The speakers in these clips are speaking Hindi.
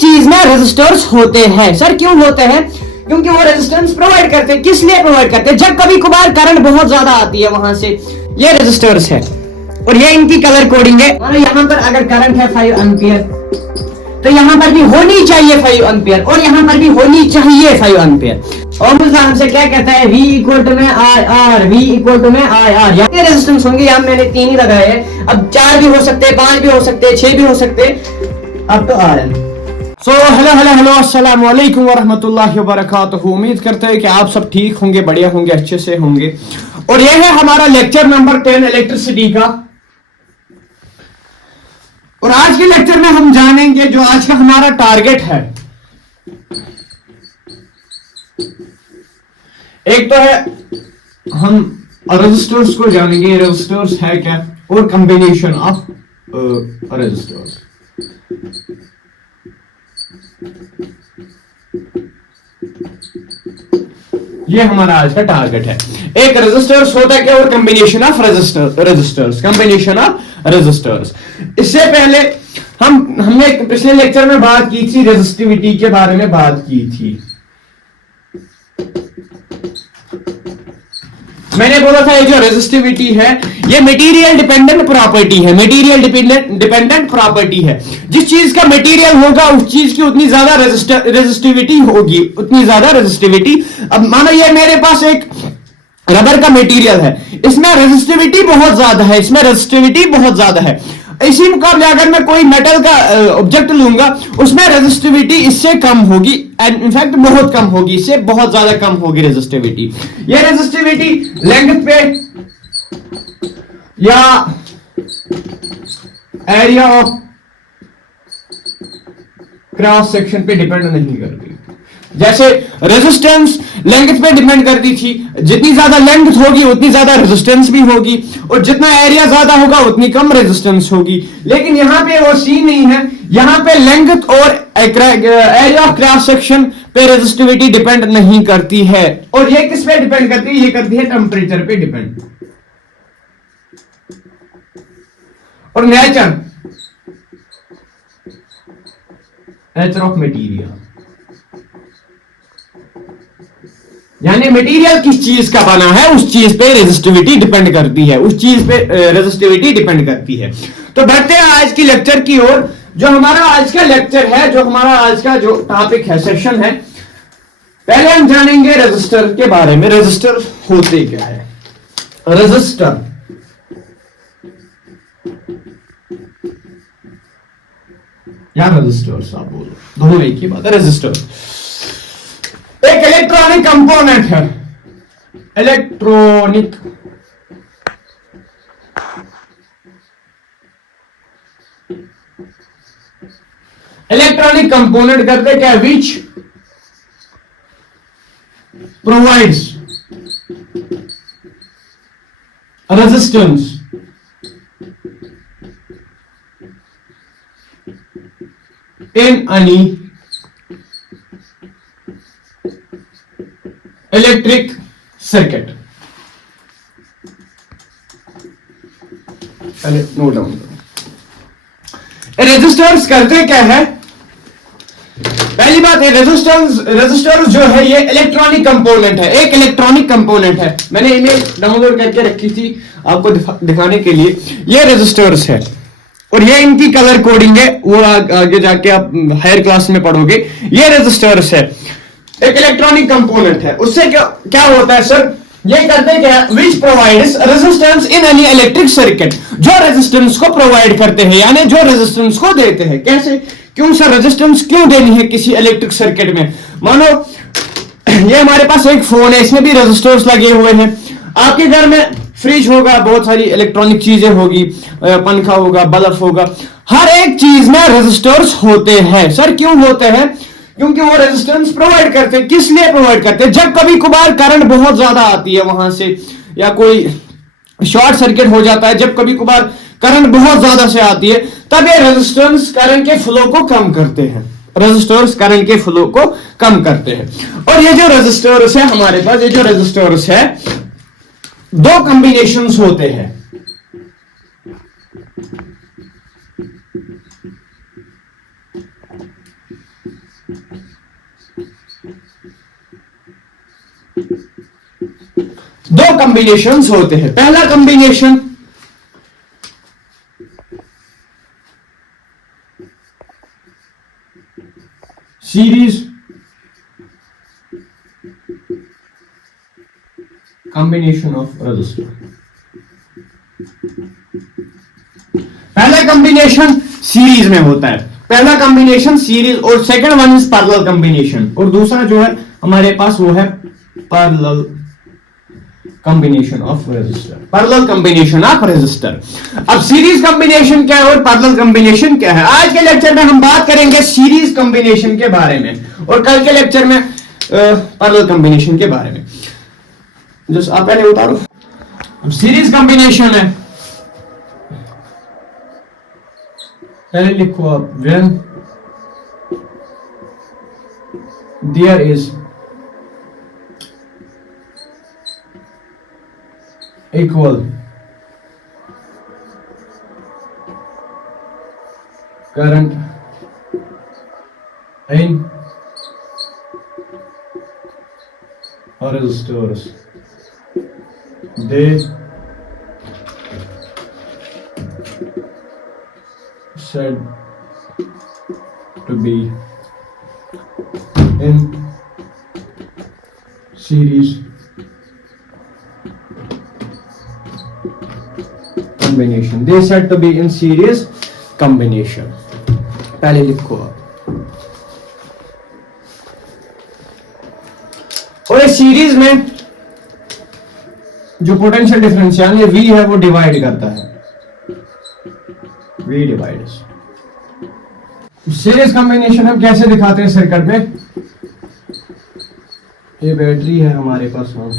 चीज में रेजिस्टर्स होते हैं। सर क्यों होते हैं? क्योंकि वो रेजिस्टेंस प्रोवाइड करते हैं। किस लिए प्रोवाइड करते हैं? जब कभी कभार करंट बहुत ज्यादा आती है वहां से। ये रेजिस्टर्स है और ये इनकी कलर कोडिंग है। यहां पर अगर करंट है 5 एम्पियर तो यहां पर भी होनी चाहिए 5 एम्पियर और यहां पर भी होनी चाहिए 5 एम्पियर। ओम्स लॉ हमसे क्या कहता है? V इक्वल टू में I R, V equal to में आई आर। यहाँ रेजिस्टेंस होंगे, यहाँ मैंने 3 ही लगाए हैं। अब 4 भी हो सकते हैं, 5 भी हो सकते हैं, 6 भी हो सकते हैं, अब तो RN। सो हेलो अस्सलाम वालेकुम वरहमतुल्लाहि वबरकातुहू। उम्मीद करते हैं कि आप सब ठीक होंगे, बढ़िया होंगे, अच्छे से होंगे। और यह है हमारा लेक्चर नंबर 10 इलेक्ट्रिसिटी का। और आज के लेक्चर में हम जानेंगे जो आज का हमारा टारगेट है। एक तो है हम रेजिस्टर्स को जानेंगे, रेजिस्टर्स है क्या, और कॉम्बिनेशन ऑफ रेजिस्टर्स। ये हमारा आज का टारगेट है। एक रेजिस्टर्स होता है क्या, और combination of resistors, combination of resistors. इससे पहले हमने पिछले लेक्चर में बात की थी, रेजिस्टिविटी के बारे में बात की थी। मैंने बोला था ये जो रेजिस्टिविटी है ये मटेरियल डिपेंडेंट प्रॉपर्टी है। मटेरियल डिपेंडेंट प्रॉपर्टी है। जिस चीज का मटेरियल होगा उस चीज की उतनी ज्यादा रेजिस्टिविटी होगी, उतनी ज्यादा रेजिस्टिविटी। अब मानो ये मेरे पास एक रबर का मटेरियल है, इसमें रेजिस्टिविटी बहुत ज्यादा है, इसमें रेजिस्टिविटी बहुत ज्यादा है। इसी मुकाबले अगर मैं कोई मेटल का ऑब्जेक्ट लूंगा उसमें रेजिस्टिविटी इससे कम होगी, एंड इनफैक्ट बहुत कम होगी, इससे बहुत ज्यादा कम होगी रेजिस्टिविटी। ये रेजिस्टिविटी लेंथ पे या एरिया ऑफ क्रॉस सेक्शन पे डिपेंड नहीं करती। जैसे रेजिस्टेंस लेंथ पे डिपेंड करती थी, जितनी ज्यादा लेंथ होगी उतनी ज्यादा रेजिस्टेंस भी होगी, और जितना एरिया ज्यादा होगा उतनी कम रेजिस्टेंस होगी। लेकिन यहां पे वो सीन नहीं है। यहां पे लेंथ और एरिया ऑफ क्रॉस सेक्शन पे रेजिस्टिविटी डिपेंड नहीं करती है। और ये किस पे डिपेंड करती है? ये करती है टेम्परेचर पे डिपेंड। और नेचर ऑफ मटेरियल, यानी मटेरियल किस चीज का बना है उस चीज पे रेजिस्टिविटी डिपेंड करती है, उस चीज पे रेजिस्टिविटी डिपेंड करती है। तो बढ़ते हैं आज की लेक्चर की ओर। जो हमारा आज का लेक्चर है, जो हमारा आज का जो टॉपिक है, सेक्शन है, पहले हम जानेंगे रेजिस्टर के बारे में। रेजिस्टर होते क्या है? रेजिस्टर या रेजिस्टर्स आप बोलो, दोनों एक ही बात है। रेजिस्टर एक इलेक्ट्रॉनिक कंपोनेंट है। इलेक्ट्रॉनिक कंपोनेंट करते क्या? Which provides resistance in any electric circuit। पहले नोट डाउन करो। रेजिस्टर्स करते क्या है? पहली बात है, रेजिस्टर्स जो है ये इलेक्ट्रॉनिक कंपोनेंट है, एक इलेक्ट्रॉनिक कंपोनेंट है। मैंने इमेज डाउनलोड करके रखी थी आपको दिखाने के लिए। ये रेजिस्टर्स है और ये इनकी कलर कोडिंग है, वो आगे जाके आप हायर क्लास में पढ़ोगे। ये रेजिस्टर्स है, एक इलेक्ट्रॉनिक कंपोनेंट है। उससे क्या होता है सर? ये करते क्या? Which provides resistance in any electric circuit, जो रेजिस्टेंस को प्रोवाइड करते हैं, यानी जो रेजिस्टेंस को देते हैं। कैसे? क्यों सर रेजिस्टेंस क्यों देनी है किसी इलेक्ट्रिक सर्किट में? मानो ये हमारे पास एक फोन है, इसमें भी रेजिस्टर्स लगे हुए हैं। आपके घर में फ्रिज होगा, बहुत सारी इलेक्ट्रॉनिक चीजें होगी, पंखा होगा, बल्ब होगा, हर एक चीज में रेजिस्टर्स होते हैं। सर क्यों होते हैं? क्योंकि वो रेजिस्टेंस प्रोवाइड करते हैं। किस लिए प्रोवाइड करते हैं? जब कभी कभार करंट बहुत ज्यादा आती है वहां से, या कोई शॉर्ट सर्किट हो जाता है, जब कभी कभार करंट बहुत ज्यादा से आती है, तब ये रेजिस्टेंस करंट के फ्लो को कम करते हैं। रेजिस्टर्स करंट के फ्लो को कम करते हैं। और ये जो रेजिस्टर्स है हमारे पास, ये जो रेजिस्टर्स है, दो कॉम्बिनेशंस होते हैं। कॉम्बिनेशंस होते हैं। पहला combination series combination of resistor. पहला कॉम्बिनेशन सीरीज में होता है, पहला कॉम्बिनेशन सीरीज, और second one is parallel combination, और दूसरा जो है हमारे पास वो है parallel combination of resistor, parallel combination of resistor. अब सीरीज कॉम्बिनेशन क्या है और पैरेलल कॉम्बिनेशन क्या है? आज के लेक्चर में हम बात करेंगे सीरीज कॉम्बिनेशन के बारे में, और कल के लेक्चर में पैरेलल कॉम्बिनेशन के बारे में। जस्ट आप पहले उतारो। अब सीरीज कॉम्बिनेशन है, पहले लिखो आप, when there is equal current in resistors, they said to be in series combination, they said to be in series combination। पहले लिखो आप। और इस सीरीज में जो पोटेंशियल डिफरेंस यानी V है वो डिवाइड करता है, V डिवाइड्स। सीरीज कॉम्बिनेशन हम कैसे दिखाते हैं सर्किट में? ये बैटरी है हमारे पास, हाँ,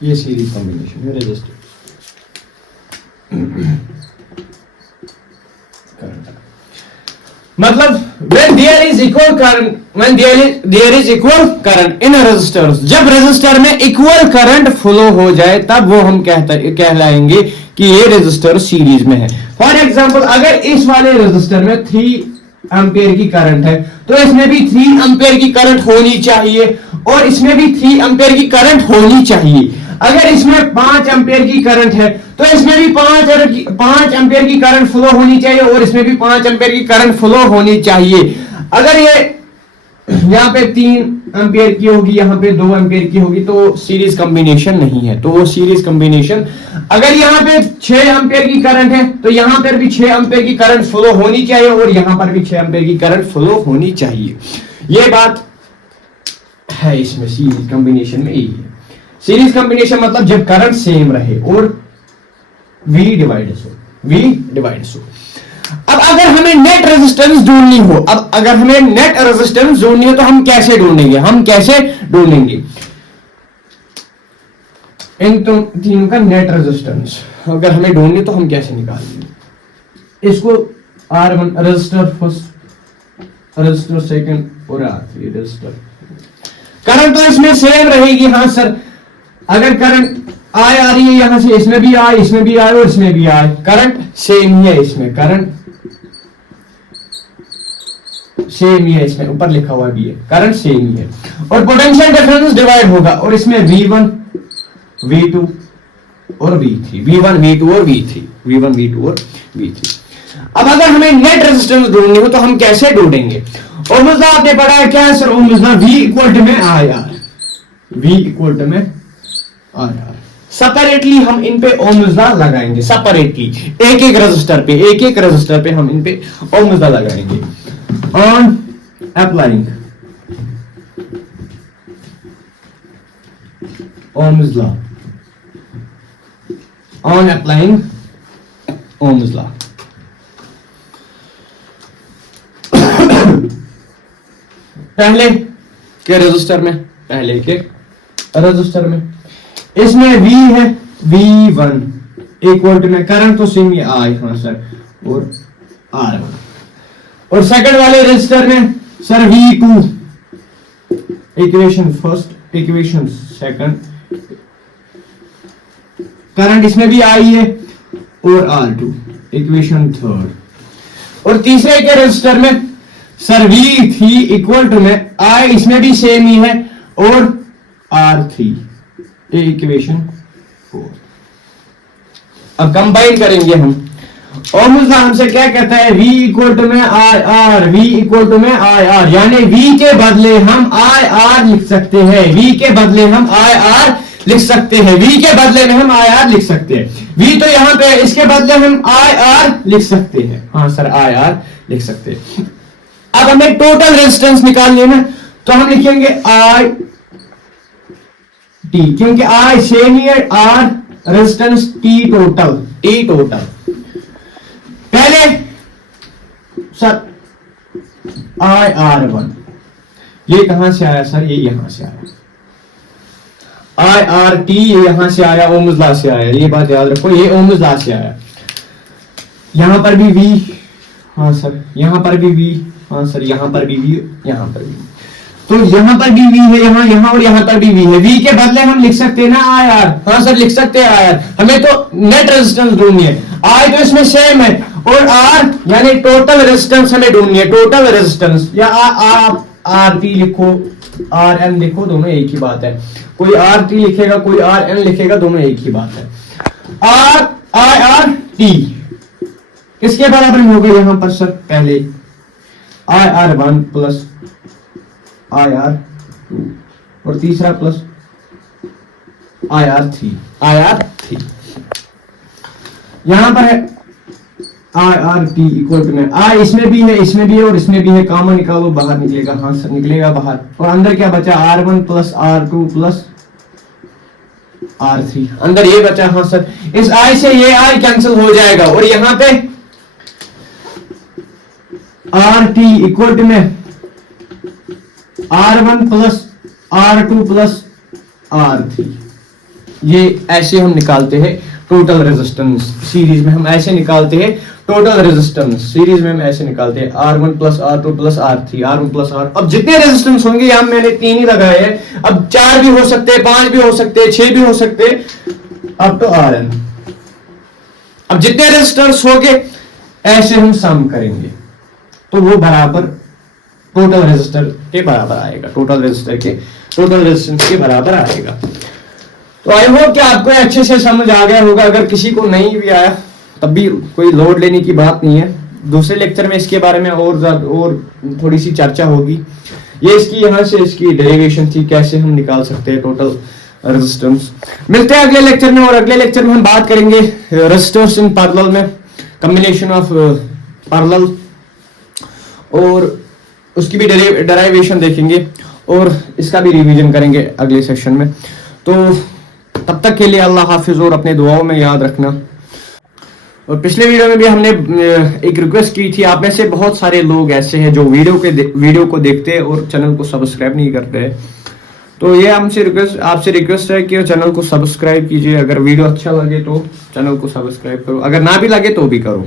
ये सीरीज कॉम्बिनेशन है रेजिस्टर। मतलब when there is equal current, when there is equal current in a resistors, जब रेजिस्टर में इक्वल करंट फ्लो हो जाए तब वो हम कहलाएंगे कि ये रेजिस्टर सीरीज में है। फॉर एग्जांपल अगर इस वाले रेजिस्टर में 3 एम्पियर की करंट है तो इसमें भी 3 एम्पियर की करंट होनी चाहिए, और इसमें भी 3 एम्पियर की करंट होनी चाहिए। अगर इसमें 5 एम्पियर की करंट है तो इसमें भी 5 एम्पियर की करंट फ्लो होनी चाहिए, और इसमें भी 5 एम्पियर की करंट फ्लो होनी चाहिए। अगर ये यहाँ पे 3 एम्पियर की होगी, यहाँ पे 2 एम्पियर की होगी, तो सीरीज कॉम्बिनेशन नहीं है, तो वो सीरीज कॉम्बिनेशन। अगर यहाँ पे 6 एम्पियर की करंट है तो यहाँ पर भी 6 एम्पियर की करंट फ्लो होनी चाहिए, और यहाँ पर भी 6 एम्पियर की करंट फ्लो होनी चाहिए। ये बात है इसमें सीरीज कॉम्बिनेशन में यही है। सीरीज कॉम्बिनेशन मतलब जब करंट सेम रहे और V डिवाइड्स हो। अब अगर हमें नेट रेजिस्टेंस ढूंढनी हो, अब अगर हमें नेट रेजिस्टेंस ढूंढनी हो तो हम कैसे ढूंढेंगे? इन तीनों का नेट रेजिस्टेंस अगर हमें ढूंढनी तो हम कैसे निकालेंगे? इसको R1 resistor first, resistor second और R3 रेजिस्टर। करंट तो इसमें सेम रहेगी, हाँ सर। अगर करंट I आ रही है यहां से, इसमें भी I, इसमें भी I और इसमें भी I, करंट सेम ही है इसमें, करंट सेम ही है इसमें, ऊपर लिखा हुआ भी है, करंट सेम ही है। और पोटेंशियल डिफरेंस डिवाइड होगा, और इसमें V1 V2 और V3, V1 V2 और V3, V1 V2 और V3। अब अगर हमें नेट रेजिस्टेंस ढूंढनी हो तो हम कैसे ढूंढेंगे? ओम्स लॉ आपने पढ़ा है क्या है sir? Ohm's law V equal to में IR, V इक्वल टू में IR। सेपरेटली हम इन पे ओम्स लॉ लगाएंगे, सेपरेटली एक एक रेजिस्टर पे हम इन पे ओम्स लॉ लगाएंगे। On applying Ohm's law, on applying Ohm's law. पहले के रेजिस्टर में इसमें V है, V1 इक्वल टू में करंट तो सेम ही I, हाँ सर, और R1। और सेकंड वाले रेजिस्टर में sir V2, equation first, equation second, current इसमें भी I है और R2। Equation third. और तीसरे के रजिस्टर में सर V3 इक्वल टू में I, इसमें भी सेम ही है, और R3, ये इक्वेशन 4। अब कंबाइन करेंगे हम। ओम्स लॉ हमसे क्या कहता है, V इक्वल टू में IR, V इक्वल टू में IR, यानी V के बदले हम IR लिख सकते हैं, V के बदले हम IR लिख सकते हैं, V के बदले में हम IR लिख सकते हैं। V तो यहां पे, इसके बदले हम IR लिख सकते हैं। हाँ सर, IR लिख सकते हैं। अब हमें टोटल रेजिस्टेंस निकालनी है ना, तो हम लिखेंगे I T, क्योंकि I सेम ही है, R रेजिस्टेंस, T टोटल। पहले सर IR1, ये कहां से आया सर, ये यहां से आया। IRT ये यहां से आया, ओम्स लॉ से आया, ये बात याद रखो, ये ओम्स लॉ से आया। यहां पर भी V, हाँ सर, यहां पर भी V, हाँ सर, यहां पर भी V, यहां पर भी, तो यहां पर भी V है, यहां और यहां पर भी V है। V के बदले हम लिख सकते हैं ना IR, हाँ सर लिख सकते हैं IR। हमें तो नेट रेजिस्टेंस ढूंढनी है, I तो इसमें सेम है, और R यानी टोटल रेजिस्टेंस हमें ढूंढनी है, टोटल रेजिस्टेंस, या आप RT लिखो, RN लिखो, दोनों एक ही बात है। कोई RT लिखेगा, कोई RN लिखेगा, दोनों एक ही बात है। IRT किसके बराबर होगा यहां पर सर, पहले IR1 प्लस IR2, और तीसरा प्लस IR3। यहां पर है IRT इक्वल टू में I, इसमें भी है, इसमें भी है, और इसमें भी है, कॉमन निकालो, बाहर निकलेगा, हाँ सर निकलेगा बाहर, और अंदर क्या बचा, R1 plus R2 plus R3, अंदर ये बचा, हाँ सर। इस I से ये I कैंसिल हो जाएगा, और यहां पे RT इक्वल टू में R1 plus R2 plus R3, ये ऐसे हम निकालते हैं टोटल रेजिस्टेंस। सीरीज में हम ऐसे निकालते हैं टोटल रेजिस्टेंस, सीरीज में हम ऐसे निकालते हैं R1 plus R2 plus R3, R1 plus R। अब जितने रेजिस्टेंस होंगे, यहाँ मैंने 3 ही लगाए हैं, अब 4 भी हो सकते हैं, 5 भी हो सकते हैं, 6 भी हो सकते हैं, अब तो RN। अब जितने रेजिस्टेंस होंगे ऐसे हम सम करेंगे, तो वो बराबर टोटल रेजिस्टर के बराबर आएगा, टोटल रेजिस्टेंस के बराबर आएगा। तो आई होप कि आपको अच्छे से समझ आ गया होगा। अगर किसी को नहीं भी आया तब भी कोई लोड लेने की बात नहीं है, दूसरे लेक्चर में इसके बारे में और थोड़ी सी चर्चा होगी। ये इसकी यहाँ से इसकी डेरिवेशन थी, कैसे हम निकाल सकते हैं टोटल रेजिस्टेंस। मिलते हैं अगले लेक्चर में, और अगले लेक्चर में हम बात करेंगे रेजिस्टर्स इन पैरेलल में, कॉम्बिनेशन ऑफ पैरेलल, और उसकी भी डेरिवेशन देखेंगे, और इसका भी रिवीजन करेंगे अगले सेशन में। तो तब तक के लिए अल्लाह हाफिज, और अपने दुआओं में याद रखना। और पिछले वीडियो में भी हमने एक रिक्वेस्ट की थी, आप में से बहुत सारे लोग ऐसे हैं जो वीडियो को देखते हैं और चैनल को सब्सक्राइब नहीं करते हैं। तो ये आपसे रिक्वेस्ट है कि चैनल को सब्सक्राइब कीजिए। अगर वीडियो अच्छा लगे तो चैनल को सब्सक्राइब करो, अगर ना भी लगे तो भी करो।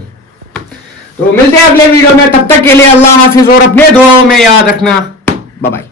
तो मिलते हैं अगले वीडियो में, तब तक के लिए अल्लाह हाफिज, और अपने दुआओं में याद रखना। Bye bye.